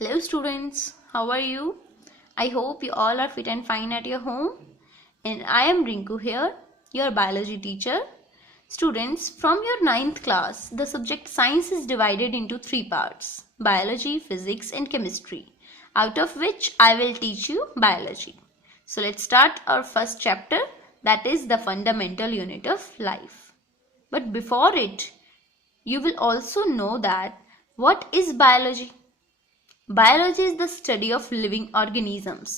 Hello students, how are you? I hope you all are fit and fine at your home. And I am Rinku here, your biology teacher. Students, from your ninth class, the subject science is divided into three parts: biology, physics and chemistry, out of which I will teach you biology. So let's start our first chapter, that is the fundamental unit of life. But before it, you will also know that what is biology? Biology is the study of living organisms.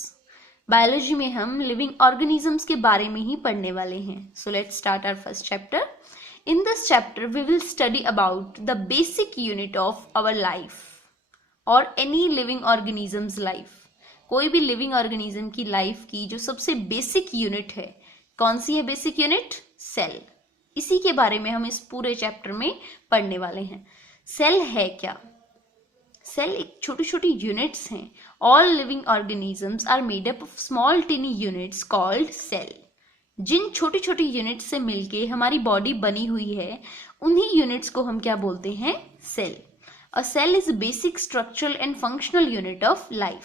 Biology में हम living organisms के बारे में ही पढ़ने वाले हैं. So let's start our first chapter. In this chapter we will study about the basic unit of our life और any living organisms life. कोई भी लिविंग ऑर्गेनिज्म की लाइफ की जो सबसे बेसिक यूनिट है, कौन सी है बेसिक यूनिट? सेल. इसी के बारे में हम इस पूरे चैप्टर में पढ़ने वाले हैं. सेल है क्या? सेल एक छोटी छोटी यूनिट्स हैं. All living organisms are made up of small tiny units called cell. जिन छोटी छोटी यूनिट्स से मिलके हमारी बॉडी बनी हुई है, उन्हीं यूनिट्स को हम क्या बोलते हैं? Cell. A cell is basic structural and functional unit of life.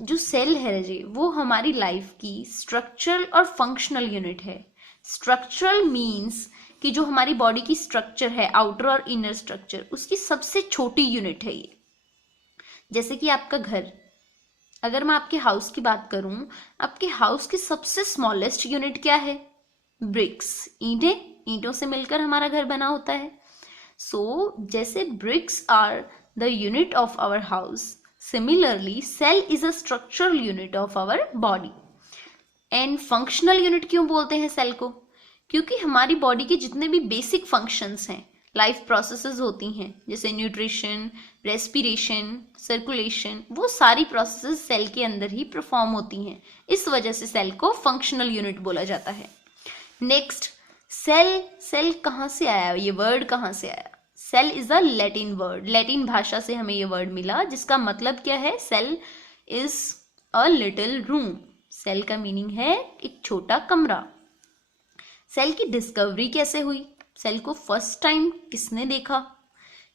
जो सेल है जी, वो हमारी लाइफ की स्ट्रक्चरल और फंक्शनल यूनिट है. स्ट्रक्चरल मीन्स कि जो हमारी बॉडी की स्ट्रक्चर है, आउटर और इनर स्ट्रक्चर, उसकी सबसे छोटी यूनिट है ये. जैसे कि आपका घर, अगर मैं आपके हाउस की बात करूं, आपके हाउस की सबसे स्मॉलेस्ट यूनिट क्या है? ब्रिक्स, ईंटें. ईंटों से मिलकर हमारा घर बना होता है. सो जैसे bricks are the unit of our house, similarly cell is a structural unit of our body. And functional unit क्यों बोलते हैं सेल को? क्योंकि हमारी बॉडी के जितने भी बेसिक फंक्शंस हैं, लाइफ प्रोसेसेस होती हैं, जैसे न्यूट्रिशन, रेस्पिरेशन, सर्कुलेशन, वो सारी प्रोसेसेस सेल के अंदर ही परफॉर्म होती हैं. इस वजह से सेल को फंक्शनल यूनिट बोला जाता है. Next, cell. सेल कहाँ से आया? ये वर्ड कहाँ से आया? Cell is a Latin word. Latin भाषा से हमें ये वर्ड मिला, जिसका मतलब क्या है? Cell is a little room. Cell का मीनिंग है एक छोटा कमरा. सेल की डिस्कवरी कैसे हुई? सेल को फर्स्ट टाइम किसने देखा?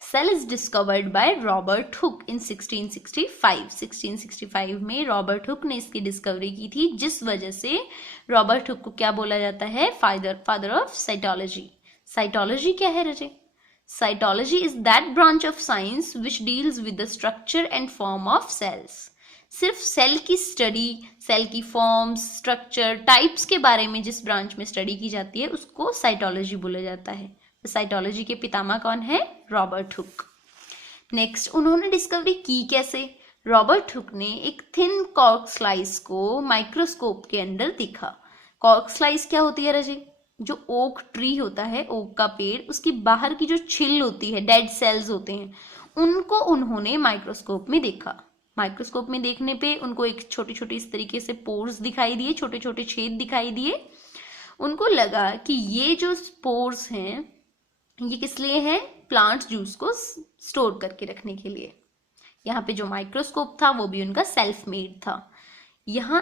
Cell is discovered by Robert Hooke in 1665. 1665 में रॉबर्ट हुक ने इसकी डिस्कवरी की थी, जिस वजह से रॉबर्ट हुक को क्या बोला जाता है? Father of cytology. साइटोलॉजी क्या है रजे? Cytology is that branch of science which deals with the structure and form of cells. सिर्फ सेल की स्टडी, सेल की फॉर्म्स, स्ट्रक्चर, टाइप्स के बारे में जिस ब्रांच में स्टडी की जाती है, उसको साइटोलॉजी बोला जाता है. साइटोलॉजी के पितामह कौन है? Robert Hooke. नेक्स्ट, उन्होंने डिस्कवरी की कैसे? रॉबर्ट हुक ने एक थिन कॉर्क स्लाइस को माइक्रोस्कोप के अंदर देखा. कॉर्क स्लाइस क्या होती है रजी? जो ओक ट्री होता है, ओक का पेड़, उसकी बाहर की जो छिल होती है, डेड सेल्स होते हैं, उनको उन्होंने माइक्रोस्कोप में देखा. माइक्रोस्कोप में देखने पे उनको एक छोटे छोटे इस तरीके से पोर्स दिखाई दिए, छोटे छोटे छेद दिखाई दिए. उनको लगा कि ये जो पोर्स हैं, ये किस लिए हैं? प्लांट जूस को स्टोर करके रखने के लिए. यहाँ पे जो माइक्रोस्कोप था वो भी उनका सेल्फ मेड था. यहाँ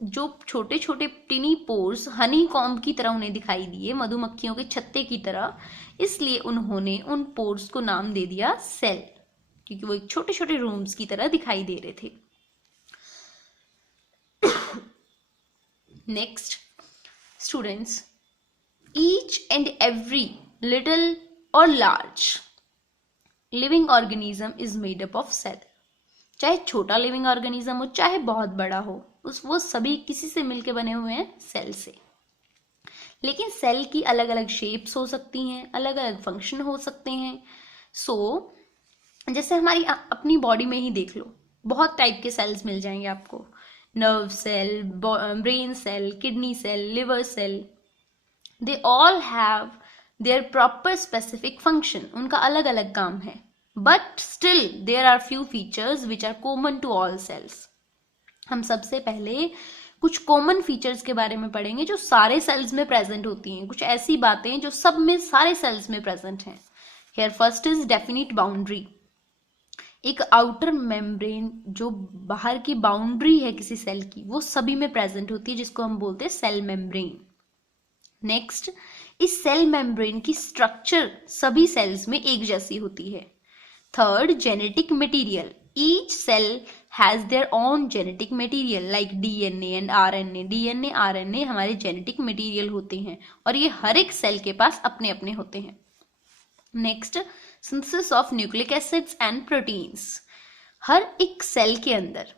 जो छोटे छोटे टिनी पोर्स हनी कॉम्ब की तरह उन्हें दिखाई दिए, मधुमक्खियों के छत्ते की तरह, इसलिए उन्होंने उन पोर्स को नाम दे दिया सेल, क्योंकि वो एक छोटे छोटे रूम्स की तरह दिखाई दे रहे थे. Next students, each and every little और large living organism is made up of cell. चाहे छोटा लिविंग ऑर्गेनिज्म हो, चाहे बहुत बड़ा हो, वो सभी किसी से मिलके बने हुए हैं? सेल से. लेकिन सेल की अलग अलग शेप्स हो सकती हैं, अलग अलग फंक्शन हो सकते हैं. सो जैसे हमारी अपनी बॉडी में ही देख लो, बहुत टाइप के सेल्स मिल जाएंगे आपको. Nerve cell, brain cell, kidney cell, liver cell, they all have their proper specific function. उनका अलग अलग काम है. But still there are few features which are common to all cells. हम सबसे पहले कुछ कॉमन फीचर्स के बारे में पढ़ेंगे जो सारे सेल्स में प्रेजेंट होती हैं. कुछ ऐसी बातें जो सब में, सारे सेल्स में प्रेजेंट हैं. Here first is definite boundary. एक आउटर मेम्ब्रेन, जो बाहर की बाउंड्री है किसी सेल की, वो सभी में प्रेजेंट होती है, जिसको हम बोलते हैं सेल मेम्ब्रेन. नेक्स्ट, इस सेल मेम्ब्रेन की स्ट्रक्चर सभी सेल्स में एक जैसी होती है. Third, genetic material. Each cell has their own genetic material like DNA and RNA. DNA, RNA हमारे genetic material होते हैं और ये हर एक सेल के पास अपने अपने होते हैं. Next, synthesis of nucleic acids and proteins. हर एक सेल के अंदर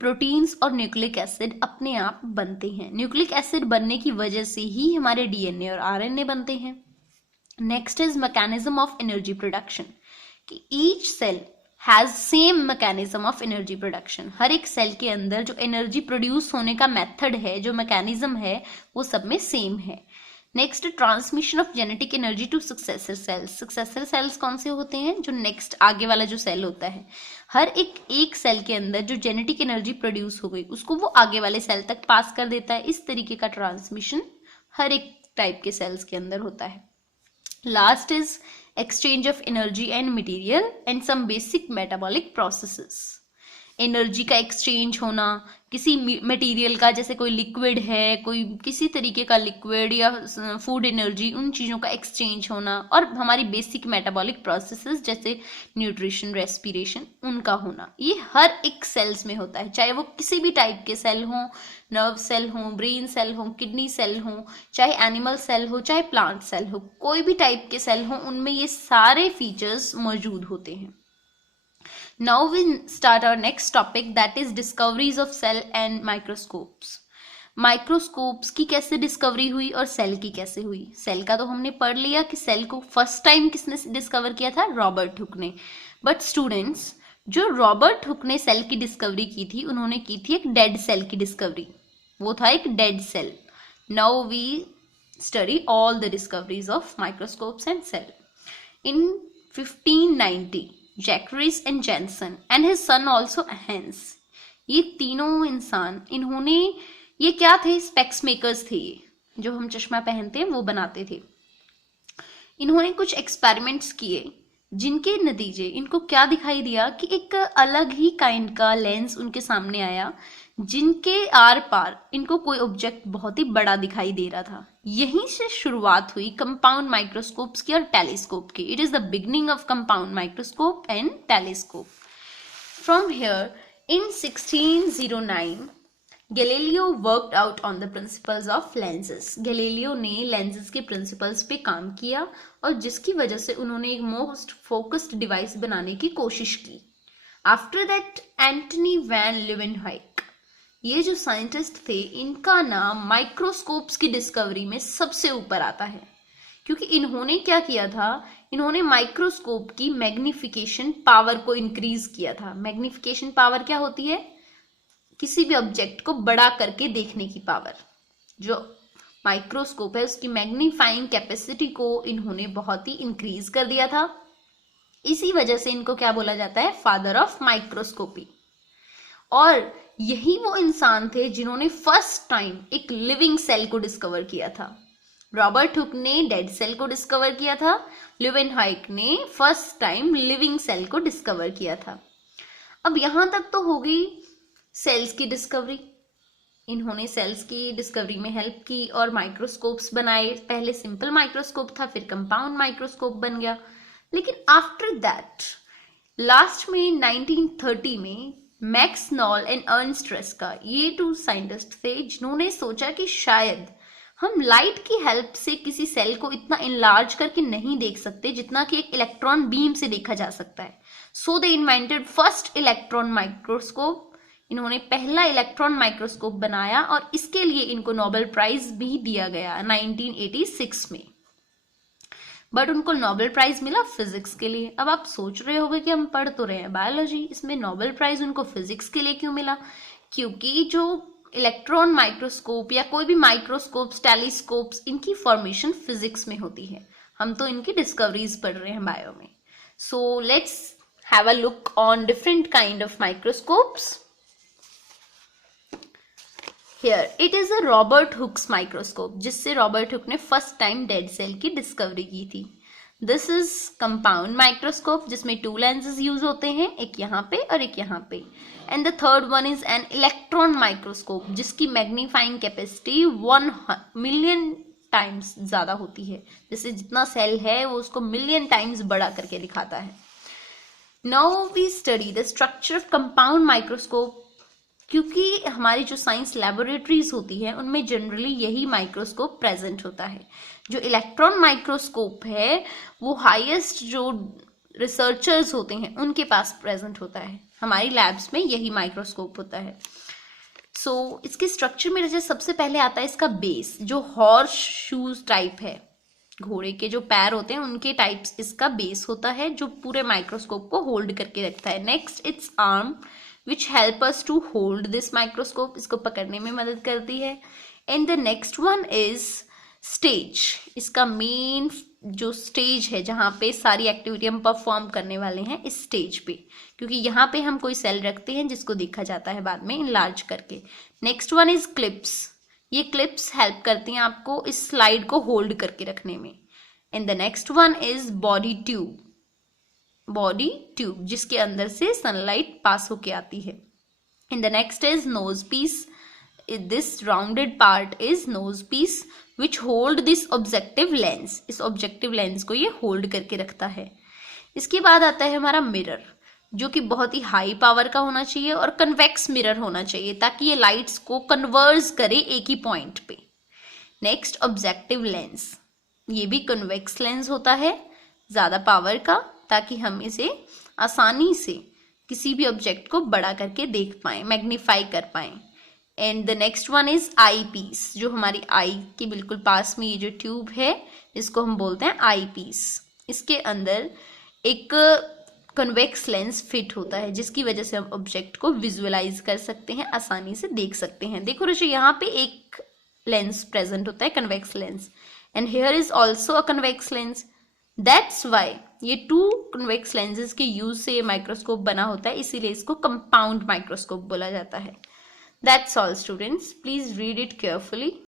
प्रोटीन्स और न्यूक्लिक एसिड अपने आप बनते हैं. न्यूक्लिक एसिड बनने की वजह से ही हमारे डीएनए और आरएनए बनते हैं. Next is mechanism of energy production, कि each cell has same mechanism of energy production. हर एक सेल के अंदर जो एनर्जी प्रोड्यूस होने का मेथड है, जो मैकेनिज्म है, वो सब में सेम है. Next, transmission of genetic energy to successor cells. Successor cells कौन से होते हैं? जो नेक्स्ट आगे वाला जो सेल होता है. हर एक सेल के अंदर जो जेनेटिक एनर्जी प्रोड्यूस हो गई उसको वो आगे वाले सेल तक पास कर देता है. इस तरीके का ट्रांसमिशन हर एक टाइप के सेल्स के अंदर होता है. Last is exchange of energy and material and some basic metabolic processes. Energy का एक्सचेंज होना, किसी मटेरियल का, जैसे कोई लिक्विड है, कोई किसी तरीके का लिक्विड या फूड एनर्जी, उन चीज़ों का एक्सचेंज होना, और हमारी बेसिक मेटाबॉलिक प्रोसेसेस जैसे न्यूट्रिशन, रेस्पिरेशन, उनका होना. ये हर एक सेल्स में होता है, चाहे वो किसी भी टाइप के सेल हों, नर्व सेल हों, ब्रेन सेल हों, किडनी सेल हों, चाहे एनिमल सेल हो, चाहे प्लांट सेल हो, कोई भी टाइप के सेल हों, उनमें ये सारे फीचर्स मौजूद होते हैं. Now we start our next topic, that is discoveries of cell and microscopes. Microscopes की कैसे डिस्कवरी हुई और सेल की कैसे हुई. सेल का तो हमने पढ़ लिया कि सेल को फर्स्ट टाइम किसने डिस्कवर किया था? रॉबर्ट हुक ने. बट स्टूडेंट्स, जो रॉबर्ट हुक ने सेल की डिस्कवरी की थी, उन्होंने की थी एक डेड सेल की डिस्कवरी. वो था एक dead cell. Now we study all the discoveries of microscopes and cell. In 1590 Zacharias and Janssen and his son also Hans, ये तीनों इंसान, इन्होंने, ये क्या थे? स्पेक्स मेकर्स थे. ये जो हम चश्मा पहनते हैं वो बनाते थे. इन्होंने कुछ एक्सपेरिमेंट्स किए जिनके नतीजे इनको क्या दिखाई दिया कि एक अलग ही काइंड का लेंस उनके सामने आया, जिनके आर पार इनको कोई ऑब्जेक्ट बहुत ही बड़ा दिखाई दे रहा था. यहीं से शुरुआत हुई कंपाउंड माइक्रोस्कोप्स की और टेलीस्कोप की. It is the beginning of compound microscope and telescope. From here in 1609 Galileo worked out on the principles of lenses. Galileo ने लेंसेज के प्रिंसिपल्स पे काम किया और जिसकी वजह से उन्होंने एक मोस्ट फोकस्ड डिवाइस बनाने की कोशिश की. आफ्टर दैट एंटनी वैन लीवेनहाइक, ये जो साइंटिस्ट थे, इनका नाम माइक्रोस्कोप्स की डिस्कवरी में सबसे ऊपर आता है, क्योंकि इन्होंने क्या किया था? इन्होंने माइक्रोस्कोप की मैग्निफिकेशन पावर को इंक्रीज किया था. मैग्निफिकेशन पावर क्या होती है? किसी भी ऑब्जेक्ट को बड़ा करके देखने की पावर. जो माइक्रोस्कोप है उसकी मैग्नीफाइंग कैपेसिटी को इन्होंने बहुत ही इंक्रीज कर दिया था. इसी वजह से इनको क्या बोला जाता है? Father of microscopy. और यही वो इंसान थे जिन्होंने फर्स्ट टाइम एक लिविंग सेल को डिस्कवर किया था. रॉबर्ट हुक ने डेड सेल को डिस्कवर किया था, लीवेनहाइक ने फर्स्ट टाइम लिविंग सेल को डिस्कवर किया था. अब यहां तक तो हो गई सेल्स की डिस्कवरी. इन्होंने सेल्स की डिस्कवरी में हेल्प की और माइक्रोस्कोप्स बनाए. पहले सिंपल माइक्रोस्कोप था, फिर कंपाउंड माइक्रोस्कोप बन गया. लेकिन आफ्टर दैट लास्ट में 1930 में max knoll and Ernst Ruska, ये 2 साइंटिस्ट थे जिन्होंने सोचा कि शायद हम लाइट की हेल्प से किसी सेल को इतना इनलार्ज करके नहीं देख सकते जितना कि एक इलेक्ट्रॉन बीम से देखा जा सकता है. सो दे इन्वेंटेड फर्स्ट इलेक्ट्रॉन माइक्रोस्कोप. इन्होंने पहला इलेक्ट्रॉन माइक्रोस्कोप बनाया और इसके लिए इनको नोबेल प्राइज भी दिया गया 1986 में. बट उनको नोबेल प्राइज मिला फिजिक्स के लिए. अब आप सोच रहे होंगे कि हम पढ़ तो रहे हैं बायोलॉजी, इसमें नोबेल प्राइज उनको फिजिक्स के लिए क्यों मिला? क्योंकि जो इलेक्ट्रॉन माइक्रोस्कोप या कोई भी माइक्रोस्कोप्स, टेलीस्कोप्स, इनकी फॉर्मेशन फिजिक्स में होती है. हम तो इनकी डिस्कवरीज पढ़ रहे हैं बायो में. So let's have a look on different kind of microscopes. Here it is a Robert Hooke's microscope, जिससे रॉबर्ट हुक ने फर्स्ट टाइम डेड सेल की डिस्कवरी की थी. दिस इज कंपाउंड माइक्रोस्कोप, जिसमें 2 लेंसेज यूज होते हैं, एक यहाँ पे और एक यहाँ पे. And the third one is an electron microscope, जिसकी मैग्नीफाइंग कैपेसिटी 1 मिलियन टाइम्स ज्यादा होती है. जैसे जितना सेल है वो उसको मिलियन टाइम्स बड़ा करके दिखाता है. Now we study the structure of compound microscope. क्योंकि हमारी जो साइंस लेबोरेटरीज होती है उनमें जनरली यही माइक्रोस्कोप प्रेजेंट होता है। जो इलेक्ट्रॉन माइक्रोस्कोप है वो हाईएस्ट जो रिसर्चर्स होते हैं उनके पास प्रेजेंट होता है। हमारी लैब्स में यही माइक्रोस्कोप होता है। सो इसके स्ट्रक्चर में जैसे सबसे पहले आता है इसका बेस, जो हॉर्स शूज टाइप है, घोड़े के जो पैर होते हैं उनके टाइप्स इसका बेस होता है जो पूरे माइक्रोस्कोप को होल्ड करके रखता है। Next its arm which help us to hold this microscope, इसको पकड़ने में मदद करती है। And the next one is stage, इसका मेन जो स्टेज है जहाँ पे सारी एक्टिविटी हम परफॉर्म करने वाले हैं इस स्टेज पे, क्योंकि यहाँ पे हम कोई सेल रखते हैं जिसको देखा जाता है बाद में इनलार्ज करके। नेक्स्ट वन इज क्लिप्स, ये क्लिप्स हेल्प करती हैं आपको इस स्लाइड को होल्ड करके रखने में। And the next one is body tube, body tube जिसके अंदर से सनलाइट पास होके आती है। And the next is nose piece, this rounded part is nose piece which hold this objective lens, इस ऑब्जेक्टिव लेंस को ये होल्ड करके रखता है। इसके बाद आता है हमारा मिरर, जो कि बहुत ही हाई पावर का होना चाहिए और कन्वेक्स मिरर होना चाहिए ताकि ये लाइट्स को कन्वर्ज करे एक ही पॉइंट पे। नेक्स्ट ऑब्जेक्टिव लेंस, ये भी कन्वेक्स लेंस होता है ज़्यादा पावर का, ताकि हम इसे आसानी से किसी भी ऑब्जेक्ट को बड़ा करके देख पाएँ, मैग्नीफाई कर पाएँ। And the next one is eye piece, जो हमारी आई के बिल्कुल पास में ये जो ट्यूब है इसको हम बोलते हैं आई पीस। इसके अंदर एक कन्वेक्स लेंस फिट होता है जिसकी वजह से हम ऑब्जेक्ट को विजुअलाइज कर सकते हैं, आसानी से देख सकते हैं। देखो रचो यहाँ पे एक लेंस प्रेजेंट होता है, convex lens, and here is also a convex lens. That's why ये टू कन्वेक्स लेंसेज के यूज से ये माइक्रोस्कोप बना होता है, इसीलिए इसको कंपाउंड माइक्रोस्कोप बोला जाता है। That's all students. Please read it carefully.